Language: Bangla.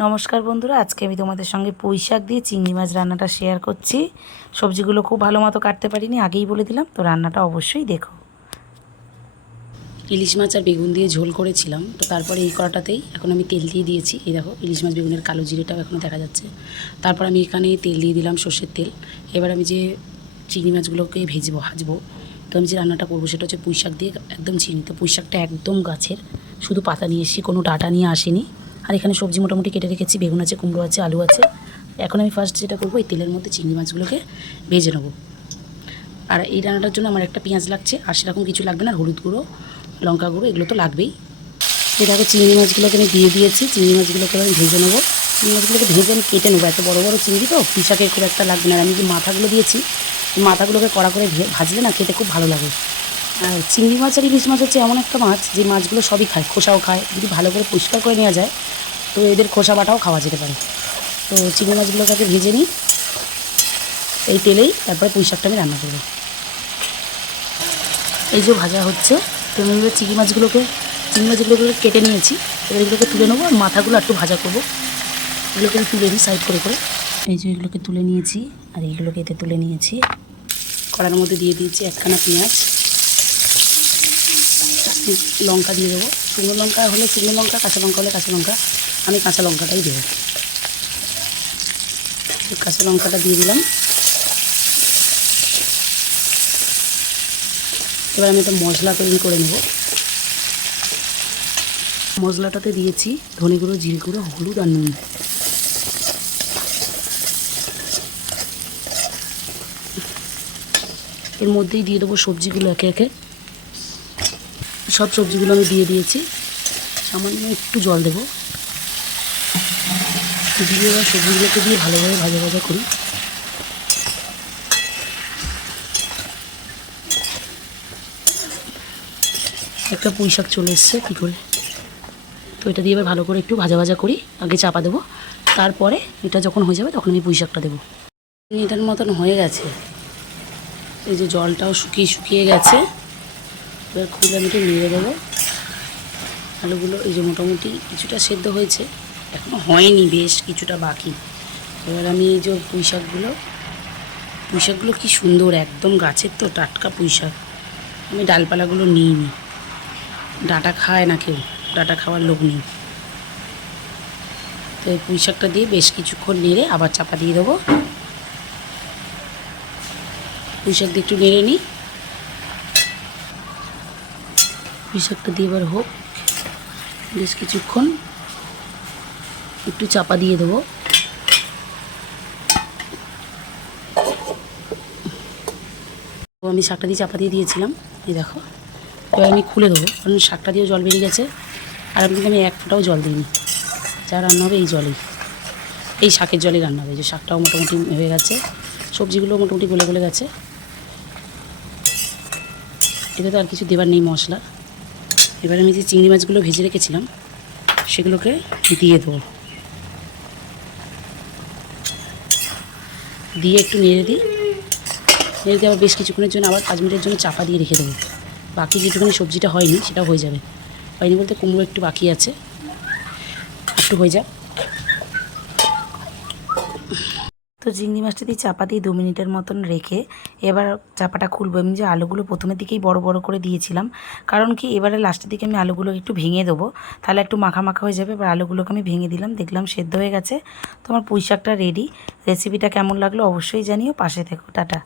নমস্কার বন্ধুরা, আজকে আমি তোমাদের সঙ্গে পুঁই শাক দিয়ে চিংড়ি মাছ রান্নাটা শেয়ার করছি। সবজিগুলো খুব ভালো মতো কাটতে পারিনি, আগেই বলে দিলাম, তো রান্নাটা অবশ্যই দেখো। ইলিশ মাছ আর বেগুন দিয়ে ঝোল করেছিলাম, তো তারপরে এই কড়াটাতেই এখন আমি তেল দিয়ে দিয়েছি। এই দেখো, ইলিশ মাছ বেগুনের কালো জিরেটাও এখনও দেখা যাচ্ছে। তারপর আমি এখানে তেল দিয়ে দিলাম, সর্ষের তেল। এবার আমি যে চিংড়ি মাছগুলোকে ভাজবো। তো আমি যে রান্নাটা করবো সেটা হচ্ছে পুঁই শাক দিয়ে একদম চিনি। তো পুঁই শাকটা একদম গাছের, শুধু পাতা নিয়ে এসেছি, কোনো ডাঁটা নিয়ে আসিনি। আর এখানে সবজি মোটামুটি কেটে রেখেছি, বেগুন আছে, কুমড়ো আছে, আলু আছে। এখন আমি ফার্স্ট যেটা করবো, এই তেলের মধ্যে চিংড়ি মাছগুলোকে ভেজে নেবো। আর এই রান্নাটার জন্য আমার একটা পেঁয়াজ লাগছে, আর সেরকম কিছু লাগবে না। হলুদ গুঁড়ো, লঙ্কা গুঁড়ো, এগুলো তো লাগবেই। এই দেখো, চিংড়ি মাছগুলোকে আমি দিয়ে দিয়েছি। চিংড়ি মাছগুলোকে আমি ভেজে নেবো। চিংড়ি মাছগুলোকে ভেজে আমি কেটে নেবো। এত বড় বড় চিংড়ি তো পুঁই শাকের খুব একটা লাগবে না। আর আমি যে মাথাগুলো দিয়েছি, এই মাথাগুলোকে কড়া করে ভাজলে না খেতে খুব ভালো লাগে। আর চিংড়ি মাছ আর ইলিশ মাছ হচ্ছে এমন একটা মাছ, যে মাছগুলো সবই খায়, খোসাও খায়। যদি ভালো করে পরিষ্কার করে নেওয়া যায় তো এদের খোসা বাটাও খাওয়া যেতে পারে। তো চিংড়ি মাছগুলোকে ভেজে নিই এই তেলেই, তারপরে পুঁই শাকটা আমি রান্না করবো। এই যে ভাজা হচ্ছে, তো আমি এবার চিংড়ি মাছগুলোকে কেটে নিয়েছি। এবার এগুলোকে তুলে নেবো, আর মাথাগুলো একটু ভাজা করবো। এগুলোকে আমি তুলে নিই সাইড করে করে। এই যে এগুলোকে তুলে নিয়েছি, আর এইগুলোকে এতে তুলে নিয়েছি। কড়ার মধ্যে দিয়ে দিয়েছি একখানা পেঁয়াজ, লঙ্কা দিয়ে দেবো। শুকনো লঙ্কা হলে শুকনো লঙ্কা, কাঁচা লঙ্কা হলে কাঁচা লঙ্কা। আমি কাঁচা লঙ্কাটাই দেবো। কাঁচা লঙ্কাটা দিয়ে দিলাম। এবার আমি একটা মশলা তৈরি করে নেব। মশলাটাতে দিয়েছি ধনে গুঁড়ো, জিরে গুঁড়ো, হলুদ আর নুন। এর মধ্যেই দিয়ে দেবো সবজিগুলো একে একে। সব সবজিগুলো আমি দিয়ে দিয়েছি। সামান্য একটু জল দেবো, দিয়ে এবার সবজিগুলোকে দিয়ে ভালোভাবে ভাজা ভাজা করি। একটা পুঁই শাক চলে এসছে কী করে, তো এটা দিয়ে এবার ভালো করে একটু ভাজা ভাজা করি। আগে চাপা দেবো, তারপরে এটা যখন হয়ে যাবে তখন আমি পুঁই শাকটা দেবো। এটার মতন হয়ে গেছে। এই যে জলটাও শুকিয়ে গেছে। এবার খুলে আমি একটু নেড়ে দেবো। আলুগুলো এই যে মোটামুটি কিছুটা সেদ্ধ হয়েছে, এখনও হয়নি, বেশ কিছুটা বাকি। এবার আমি এই যে পুঁই শাকগুলো কী সুন্দর, একদম গাছের তো টাটকা পুঁই শাক। আমি ডালপালাগুলো নিইনি, ডাঁটা খায় না কেউ, ডাঁটা খাওয়ার লোক নেই। তো এই পুঁই শাকটা দিয়ে বেশ কিছুক্ষণ নেড়ে আবার চাপা দিয়ে দেবো। পুঁই শাক দিয়ে একটু নেড়ে নিই। পুঁই শাকটা দিয়ে এবার হোক বেশ কিছুক্ষণ, একটু চাপা দিয়ে দেবো। তো আমি শাকটা দিয়ে চাপা দিয়ে দিয়েছিলাম, এই দেখো। এবার আমি খুলে দেবো, কারণ শাকটা দিয়েও জল বেরিয়ে গেছে। আর আমি এক ফোঁটাও জল দিইনি। যা রান্না হবে এই জলেই, এই শাকের জলেই রান্না হবে। যে শাকটাও মোটামুটি হয়ে গেছে, সবজিগুলো মোটামুটি গলে গেছে। এতে তো আর কিছু দেবার নেই মশলা। এবার আমি যে চিংড়ি মাছগুলো ভেজে রেখেছিলাম সেগুলোকে দিয়ে দেবো। দিয়ে একটু নেড়ে দিই। নেড়ে দিয়ে আবার বেশ কিছুক্ষণের জন্য, আবার 5 মিনিটের জন্য চাপা দিয়ে রেখে দেবো। বাকি যেটুকুনি সবজিটা হয়নি সেটা হয়ে যাবে। হয়নি বলতে কুমড়ো একটু বাকি আছে, একটু হয়ে যাক। তো চিংড়ি মাছটা দিয়ে চাপা দিয়ে 2 মিনিটের মতন রেখে এবার চাপাটা খুলবো। আমি যে আলুগুলো প্রথমের দিকেই বড় বড় করে দিয়েছিলাম, কারণ কি এবারে লাস্টের দিকে আমি আলুগুলো একটু ভেঙে দেবো, তাহলে একটু মাখা মাখা হয়ে যাবে। এবার আলুগুলোকে আমি ভেঙে দিলাম, দেখলাম সেদ্ধ হয়ে গেছে। তো আমার পুঁই শাকটা রেডি। রেসিপিটা কেমন লাগলো অবশ্যই জানিও, পাশে থেকো। টাটা।